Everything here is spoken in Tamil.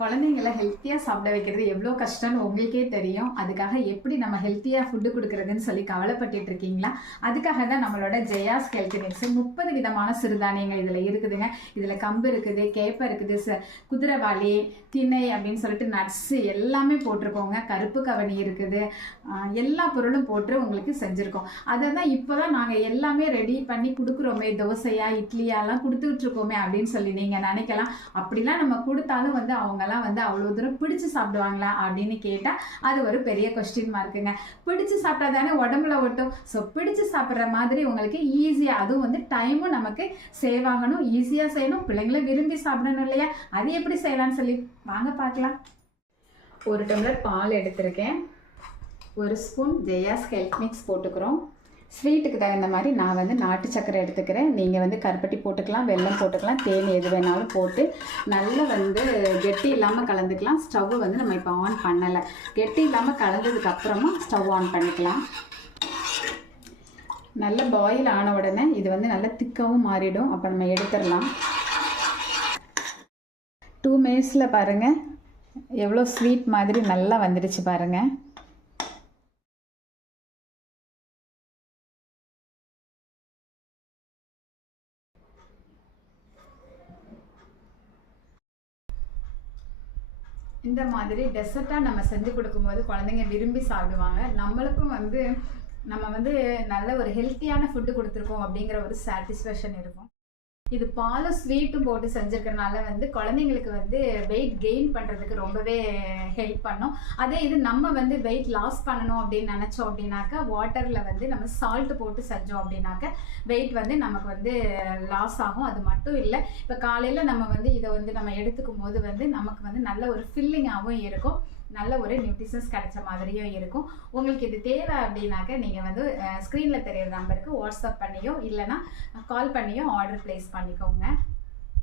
குழந்தைங்கள ஹெல்த்தியாக சாப்பிட வைக்கிறது எவ்வளோ கஷ்டம்னு உங்களுக்கே தெரியும். அதுக்காக எப்படி நம்ம ஹெல்த்தியாக ஃபுட்டு கொடுக்குறதுன்னு சொல்லி கவலைப்பட்டு இருக்கீங்களா? அதுக்காக தான் நம்மளோட ஜெயாஸ் ஹெல்த் மிக்ஸ் முப்பது விதமான சிறுதானியங்கள் இதில் இருக்குதுங்க. இதில் கம்பு இருக்குது கேப்பை இருக்குது ச குதிரைவாளி திணை அப்படின்னு சொல்லிட்டு நட்ஸு எல்லாமே போட்டிருக்கோங்க. கருப்பு கவனி இருக்குது. எல்லா பொருளும் போட்டு உங்களுக்கு செஞ்சுருக்கோம். அதை தான் இப்போ தான் நாங்கள் எல்லாமே ரெடி பண்ணி கொடுக்குறோமே. தோசையாக இட்லியாலாம் கொடுத்துட்டு இருக்கோமே அப்படின்னு சொல்லி நீங்கள் நினைக்கலாம். அப்படிலாம் நம்ம கொடுத்தாலும் வந்து அவங்க அவங்கெல்லாம் வந்து அவ்வளோ தூரம் பிடிச்சி சாப்பிடுவாங்களா அப்படின்னு கேட்டால் அது ஒரு பெரிய கொஸ்டின் மார்க்குங்க பிடிச்சி சாப்பிட்டா தானே உடம்புல ஒட்டும். ஸோ பிடிச்சி சாப்பிட்ற மாதிரி உங்களுக்கு ஈஸியாக அதுவும் வந்து டைமும் நமக்கு சேவ் ஆகணும். ஈஸியாக செய்யணும். பிள்ளைங்கள விரும்பி சாப்பிடணும் இல்லையா? அது எப்படி செய்யலாம்னு சொல்லி வாங்க பார்க்கலாம். ஒரு டம்ளர் பால் எடுத்திருக்கேன். ஒரு ஸ்பூன் ஜெயாஸ் ஹெல்த் மிக்ஸ் போட்டுக்கிறோம். ஸ்வீட்டுக்கு தகுந்த மாதிரி நான் வந்து நாட்டு சர்க்கரை எடுத்துக்கிறேன். நீங்கள் வந்து கருப்பட்டி போட்டுக்கலாம் வெல்லம் போட்டுக்கலாம் தேன் எது வேணாலும் போட்டு நல்லா வந்து கெட்டி இல்லாமல் கலந்துக்கலாம். ஸ்டவ் வந்து நம்ம இப்போ ஆன் பண்ணலை. கெட்டி இல்லாமல் கலந்ததுக்கு அப்புறமா ஸ்டவ் ஆன் பண்ணிக்கலாம். நல்ல பாயில் ஆன உடனே இது வந்து நல்லா திக்கவும் மாறிடும். அப்போ நம்ம எடுத்துடலாம். டூ மினிட்ஸில் பாருங்கள் எவ்வளோ ஸ்வீட் மாதிரி நல்லா வந்துடுச்சு பாருங்கள் இந்த மாதிரி டெசர்ட்டாக நம்ம செஞ்சு கொடுக்கும்போது குழந்தைங்க விரும்பி சாப்பிடுவாங்க. நம்மளுக்கும் வந்து நம்ம வந்து நல்ல ஒரு ஹெல்த்தியான ஃபுட்டு கொடுத்துருக்கோம் அப்படிங்கிற ஒரு சாட்டிஸ்ஃபேக்ஷன் இருக்கும். இது பாலும் ஸ்வீட்டும் போட்டு செஞ்சுருக்கறனால வந்து குழந்தைங்களுக்கு வந்து வெயிட் கெயின் பண்ணுறதுக்கு ரொம்பவே ஹெல்ப் பண்ணும். அதே இது நம்ம வந்து வெயிட் லாஸ் பண்ணணும் அப்படின்னு நினச்சோம் அப்படின்னாக்கா வாட்டரில் வந்து நம்ம சால்ட் போட்டு செஞ்சோம் அப்படின்னாக்க வெயிட் வந்து நமக்கு வந்து லாஸ் ஆகும். அது மட்டும் இல்லை இப்போ காலையில் நம்ம வந்து இதை வந்து நம்ம எடுத்துக்கும் போது வந்து நமக்கு வந்து நல்ல ஒரு ஃபில்லிங்காகவும் இருக்கும். நல்ல ஒரு நியூட்ரிஷன்ஸ் கிடைச்ச மாதிரியும் இருக்கும். உங்களுக்கு இது தேவை அப்படின்னாக்க நீங்கள் வந்து ஸ்க்ரீனில் தெரியிற நம்பருக்கு வாட்ஸ்அப் பண்ணியோ இல்லைன்னா கால் பண்ணியோ ஆர்டர் ப்ளேஸ் பண்ணிக்கோங்க.